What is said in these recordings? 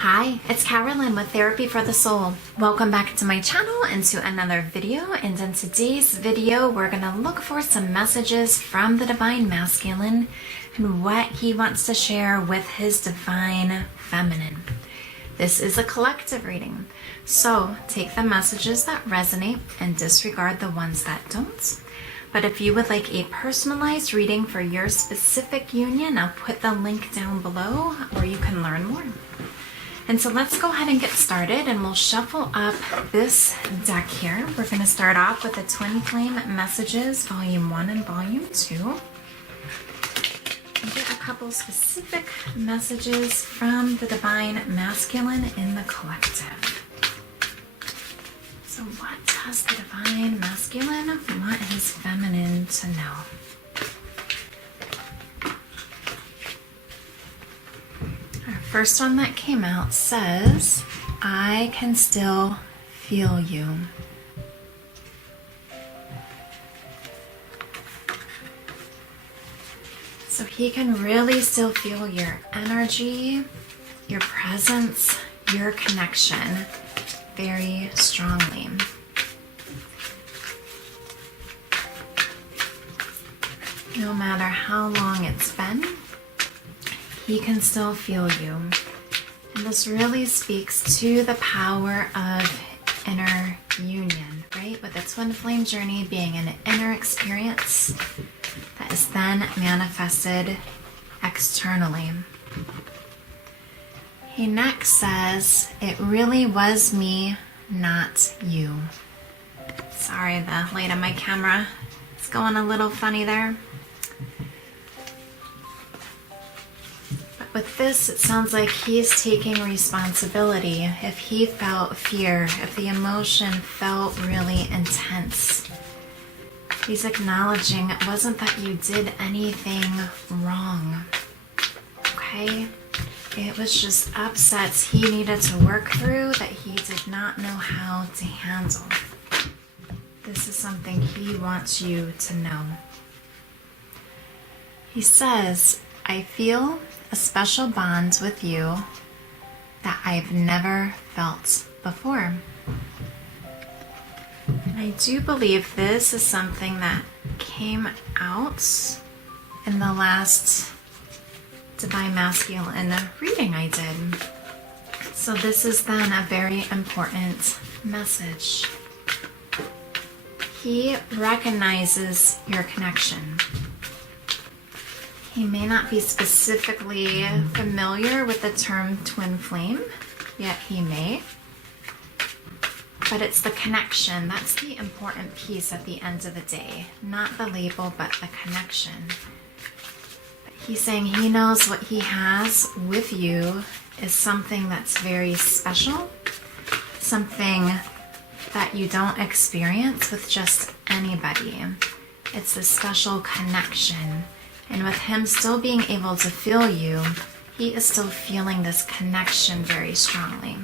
Hi, it's Carolyn with Therapy for the Soul. Welcome back to my channel and to another video. And in today's video, we're going to look for some messages from the Divine Masculine and what he wants to share with his Divine Feminine. This is a collective reading, so take the messages that resonate and disregard the ones that don't. But if you would like a personalized reading for your specific union, I'll put the link down below where you can learn more. And so let's go ahead and get started, and we'll shuffle up this deck here. We're going to start off with the Twin Flame Messages, Volume 1 and Volume 2. And get a couple specific messages from the Divine Masculine in the collective. So what does the Divine Masculine want his Feminine to know? First one that came out says, I can still feel you. So he can really still feel your energy, your presence, your connection very strongly. No matter how long it's been, he can still feel you. And this really speaks to the power of inner union, right? With the twin flame journey being an inner experience that is then manifested externally. He next says, it really was me, not you. Sorry, the light on my camera is going a little funny there. With this, it sounds like he's taking responsibility. If he felt fear, if the emotion felt really intense, he's acknowledging it wasn't that you did anything wrong, okay? It was just upsets he needed to work through that he did not know how to handle. This is something he wants you to know. He says, I feel a special bond with you that I've never felt before. And I do believe this is something that came out in the last Divine Masculine reading I did. So this is then a very important message. He recognizes your connection. He may not be specifically familiar with the term twin flame, yet he may. But it's the connection. That's the important piece at the end of the day. Not the label, but the connection. But he's saying he knows what he has with you is something that's very special, something that you don't experience with just anybody. It's a special connection. And with him still being able to feel you, he is still feeling this connection very strongly.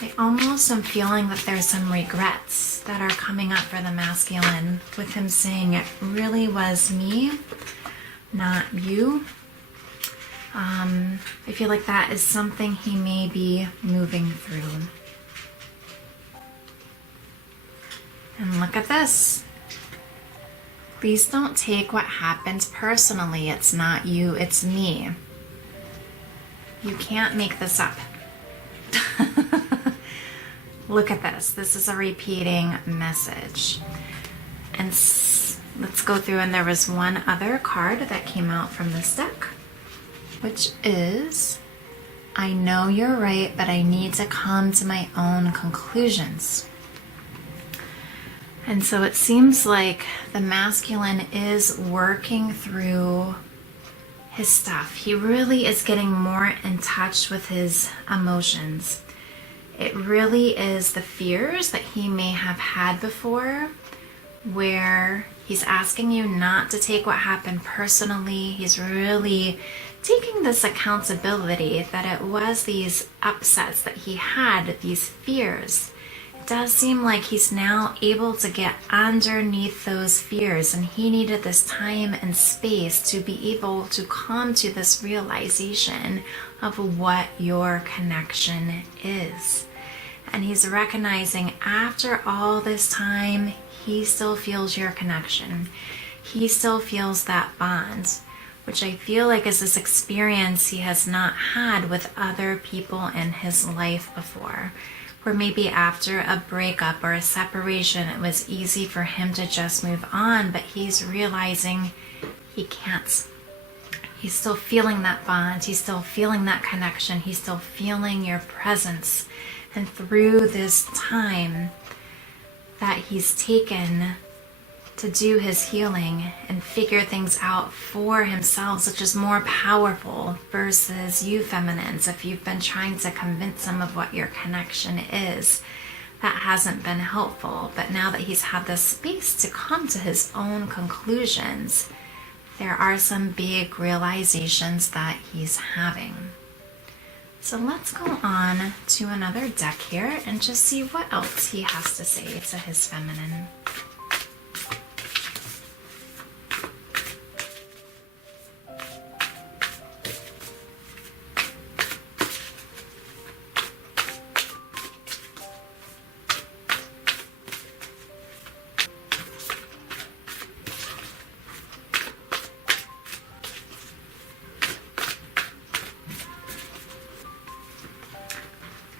I almost am feeling that there's some regrets that are coming up for the masculine with him saying it really was me, not you. I feel like that is something he may be moving through. And look at this. Please don't take what happens personally. It's not you, it's me. You can't make this up. Look at this. This is a repeating message. And let's go through, and there was one other card that came out from this deck, which is, I know you're right, but I need to come to my own conclusions. And so it seems like the masculine is working through his stuff. He really is getting more in touch with his emotions. It really is the fears that he may have had before, where he's asking you not to take what happened personally. He's really taking this accountability that it was these upsets that he had, these fears. does seem like he's now able to get underneath those fears, and he needed this time and space to be able to come to this realization of what your connection is. And he's recognizing after all this time, he still feels your connection. He still feels that bond, which I feel like is this experience he has not had with other people in his life before. Where maybe after a breakup or a separation, it was easy for him to just move on, but he's realizing he can't. He's still feeling that bond. He's still feeling that connection. He's still feeling your presence. And through this time that he's taken to do his healing and figure things out for himself, which is more powerful versus you feminines. If you've been trying to convince him of what your connection is, that hasn't been helpful. But now that he's had the space to come to his own conclusions, there are some big realizations that he's having. So let's go on to another deck here and just see what else he has to say to his feminine.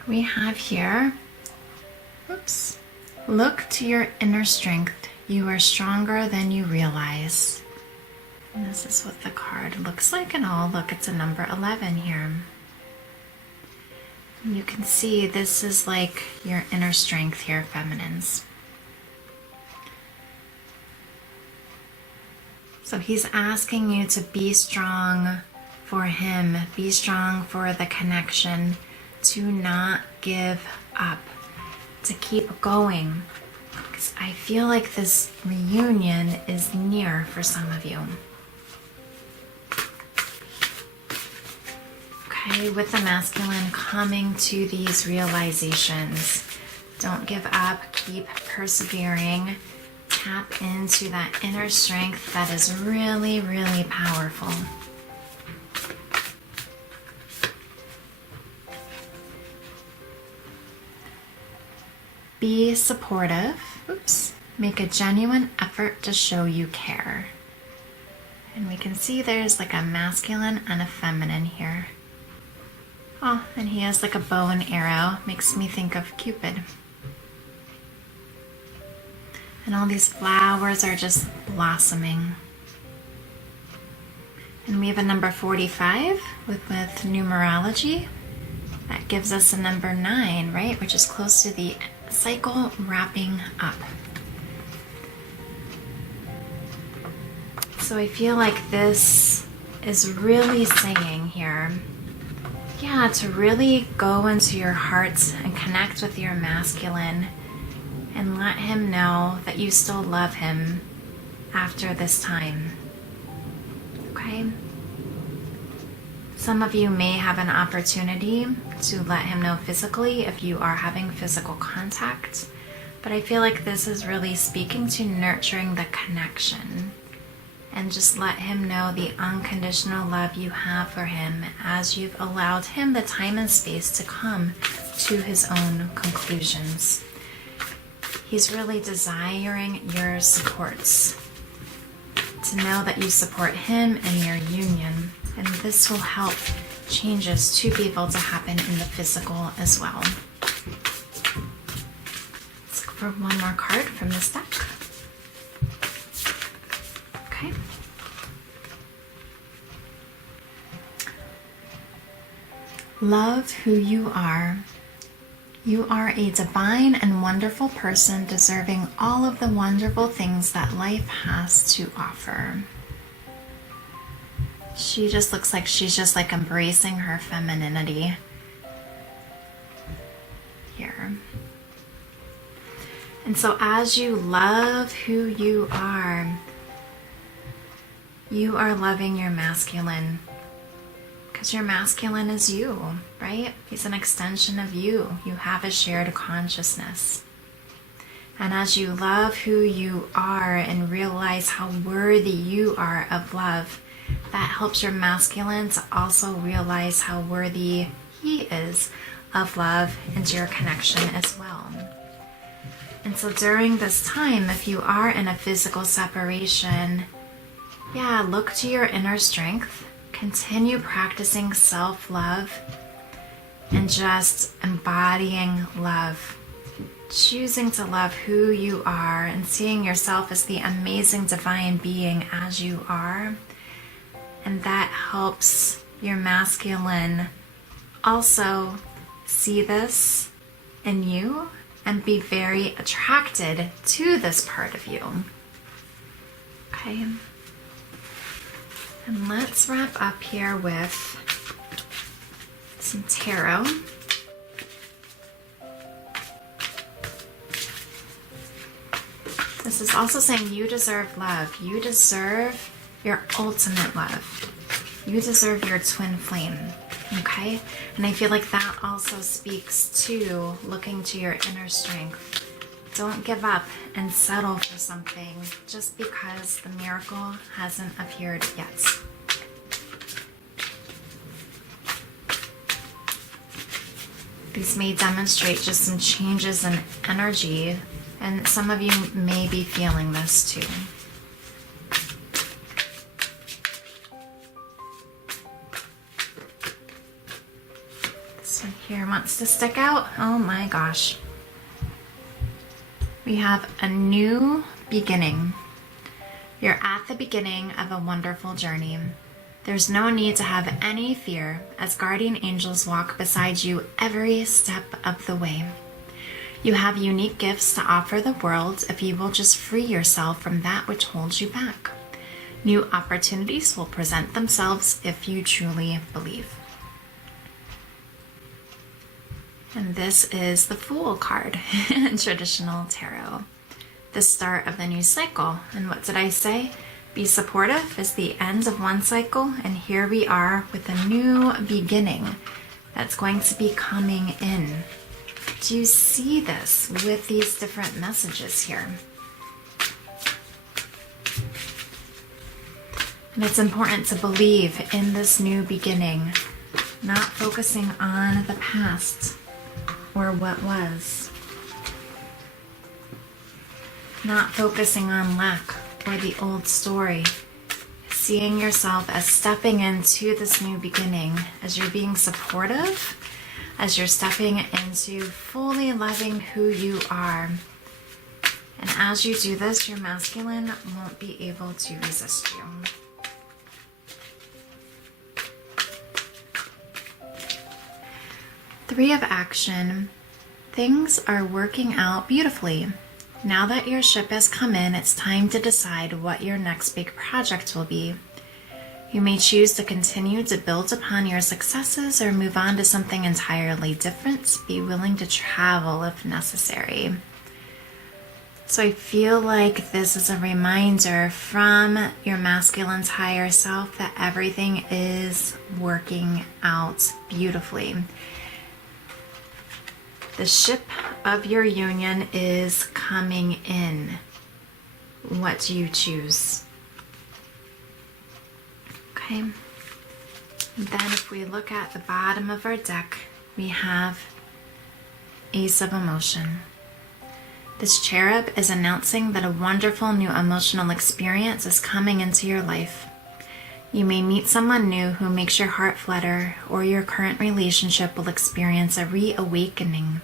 We have here, look to your inner strength. You are stronger than you realize. And this is what the card looks like, and look, it's a number 11 here. And you can see this is like your inner strength here, feminines. So he's asking you to be strong for him, be strong for the connection, to not give up, to keep going. Because I feel like this reunion is near for some of you. Okay, with the masculine coming to these realizations. Don't give up, keep persevering. Tap into that inner strength that is really, really powerful. Be supportive. Make a genuine effort to show you care. And we can see there's like a masculine and a feminine here. Oh, and he has like a bow and arrow. Makes me think of Cupid. And all these flowers are just blossoming. And we have a number 45 with numerology. That gives us a number 9, right? Which is close to the cycle wrapping up. So I feel like this is really saying here, yeah, to really go into your heart and connect with your masculine and let him know that you still love him after this time. Okay? Some of you may have an opportunity to let him know physically if you are having physical contact, but I feel like this is really speaking to nurturing the connection and just let him know the unconditional love you have for him as you've allowed him the time and space to come to his own conclusions. He's really desiring your supports, to know that you support him and your union. And this will help changes to be able to happen in the physical as well. Let's look for one more card from this deck. Okay. Love who you are. You are a divine and wonderful person deserving all of the wonderful things that life has to offer. She just looks like she's just like embracing her femininity here. And so as you love who you are loving your masculine. Because your masculine is you, right? He's an extension of you. You have a shared consciousness. And as you love who you are and realize how worthy you are of love, that helps your masculine to also realize how worthy he is of love and your connection as well. And so during this time, if you are in a physical separation, look to your inner strength, continue practicing self-love, and just embodying love. Choosing to love who you are and seeing yourself as the amazing divine being as you are. And that helps your masculine also see this in you and be very attracted to this part of you. Okay. And let's wrap up here with some tarot. This is also saying you deserve love. You deserve your ultimate love. You deserve your twin flame. Okay? And I feel like that also speaks to looking to your inner strength. Don't give up and settle for something just because the miracle hasn't appeared yet. These may demonstrate just some changes in energy, and some of you may be feeling this too. This one here wants to stick out. Oh my gosh. We have a new beginning. You're at the beginning of a wonderful journey. There's no need to have any fear as guardian angels walk beside you every step of the way. You have unique gifts to offer the world if you will just free yourself from that which holds you back. New opportunities will present themselves if you truly believe. And this is the Fool card in traditional tarot. The start of the new cycle. And what did I say? Be supportive is the end of one cycle, and here we are with a new beginning that's going to be coming in. Do you see this with these different messages here? And it's important to believe in this new beginning, not focusing on the past or what was. Not focusing on lack or the old story. Seeing yourself as stepping into this new beginning, as you're being supportive, as you're stepping into fully loving who you are. And as you do this, your masculine won't be able to resist you. Three of action. Things are working out beautifully. Now that your ship has come in, it's time to decide what your next big project will be. You may choose to continue to build upon your successes or move on to something entirely different. Be willing to travel if necessary. So I feel like this is a reminder from your masculine's higher self that everything is working out beautifully. The ship of your union is coming in. What do you choose? Okay. And then if we look at the bottom of our deck, we have Ace of Emotion. This cherub is announcing that a wonderful new emotional experience is coming into your life. You may meet someone new who makes your heart flutter, or your current relationship will experience a reawakening.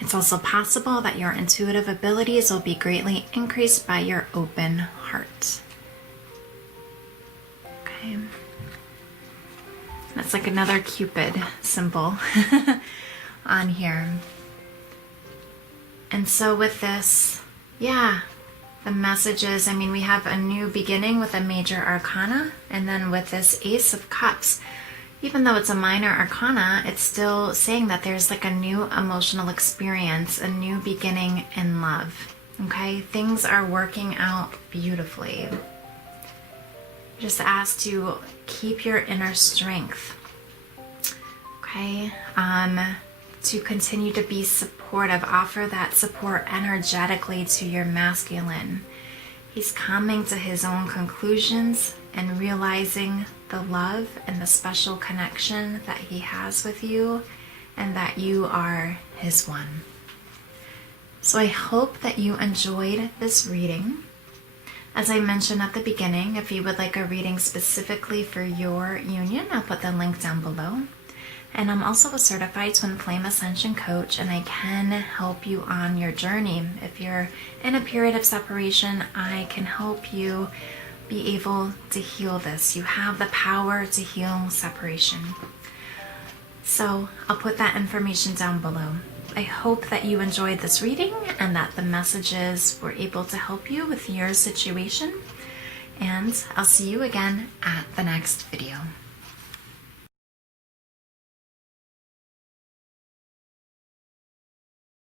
It's also possible that your intuitive abilities will be greatly increased by your open heart. Okay. That's like another Cupid symbol on here. And so with this, the messages, we have a new beginning with a major arcana, and then with this Ace of Cups, even though it's a minor arcana, it's still saying that there's like a new emotional experience, a new beginning in love. Okay, things are working out beautifully. Just asked to keep your inner strength. Okay, to continue to be supportive supportive. Offer that support energetically to your masculine. He's coming to his own conclusions and realizing the love and the special connection that he has with you, and that you are his one. So I hope that you enjoyed this reading. As I mentioned at the beginning, if you would like a reading specifically for your union, I'll put the link down below. And I'm also a certified twin flame ascension coach, and I can help you on your journey. If you're in a period of separation, I can help you be able to heal this. You have the power to heal separation. So I'll put that information down below. I hope that you enjoyed this reading and that the messages were able to help you with your situation. And I'll see you again at the next video.